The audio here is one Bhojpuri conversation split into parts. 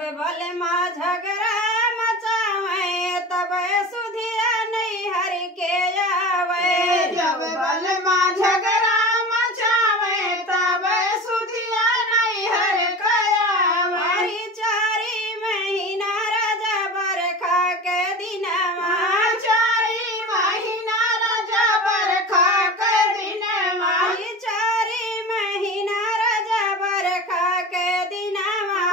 बल माँ झगड़ा मचावे तब सुधिया नहीं हर के आवे। जब बल माँ झगड़ा मचावे तब सुधिया नहीं हर कयावे। हरी चारी महीना राजा बरखा के दिनवा। चारी महीना राजा बरखा के दिनवा। हरी चारी महीना राजा बरखा के दिनवा।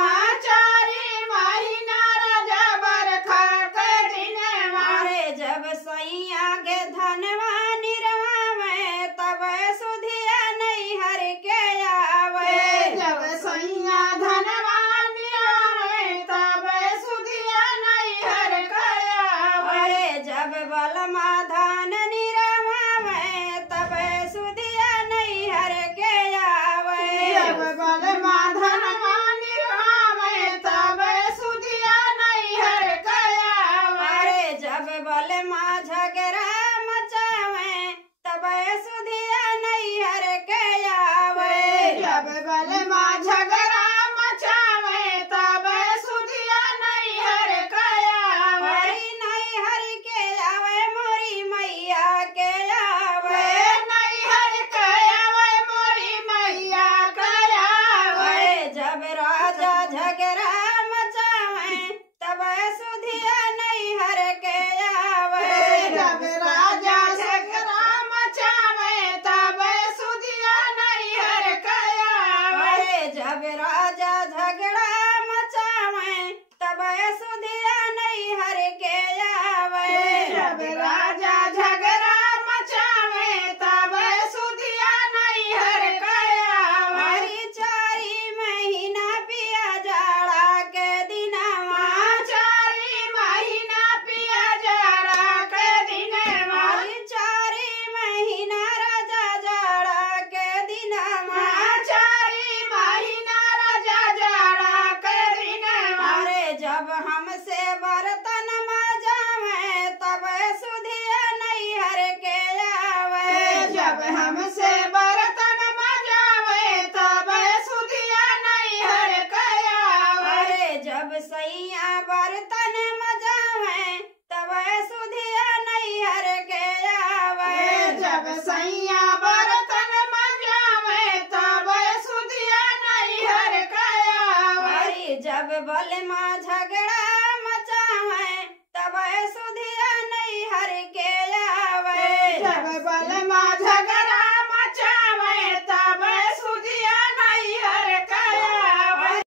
चारी महीना राजा बरखा के दिनवा। अरे जब सैया के धनवा निरवावे तब सुधिया नहीं हर के आवे। जब सैया धनवा निरावे तब सुधिया नहीं हर कयावे। अरे जब बलमा धान निरवावे तब सुधिया नहीं हर के आवे। जब बल माँ धनवा निरावे तब सुधिया नहीं हर कयावे। अरे जब बलमा झगड़ा मचावे तब सुधिया नहीं हर के आवे। जब बल माँ झगड़ा मचावे तब सुधिया नहीं हर कयावे। हरी नहीं हर के आवे मोरी मैया के आवे। नहीं हर कयावे मोरी मैया कयावे। अरे जब राजा झगड़ा मचावे तब सुधिया नहीं हर के आवे। जब राजा झगड़ा मचावे तब सुधिया नहीं हर कयावे। अरे जब राजा झगड़ा मचावे तब सुधिया नहीं हर के आवे। जब राजा झगड़ा मचावे तब सुधिया नहीं हर कयावे। हरी चारी महीना पिया जाड़ा के दिनवा। चारी महीना पिया जाड़ा के दिनवा। हरी चारी महीना राजा जाड़ा के दिनवा। चारी महीना राजा जाड़ा के दिनवा। अरे जब हमसे बर्तन मजावे तब सुधिया नहीं हर के आवे। जब हमसे बर्तन मजावे तब सुधिया नहीं हर कयावे। अरे जब सैया बर्तन मजावे तब सुधिया नहीं हर के आवे। जब सैया बर्तन मजावे तब सुधिया नहीं हर कयावे। हरी जब बल माँ झगड़ा मचावे तब सुधिया नहीं हर के आवे। जब बल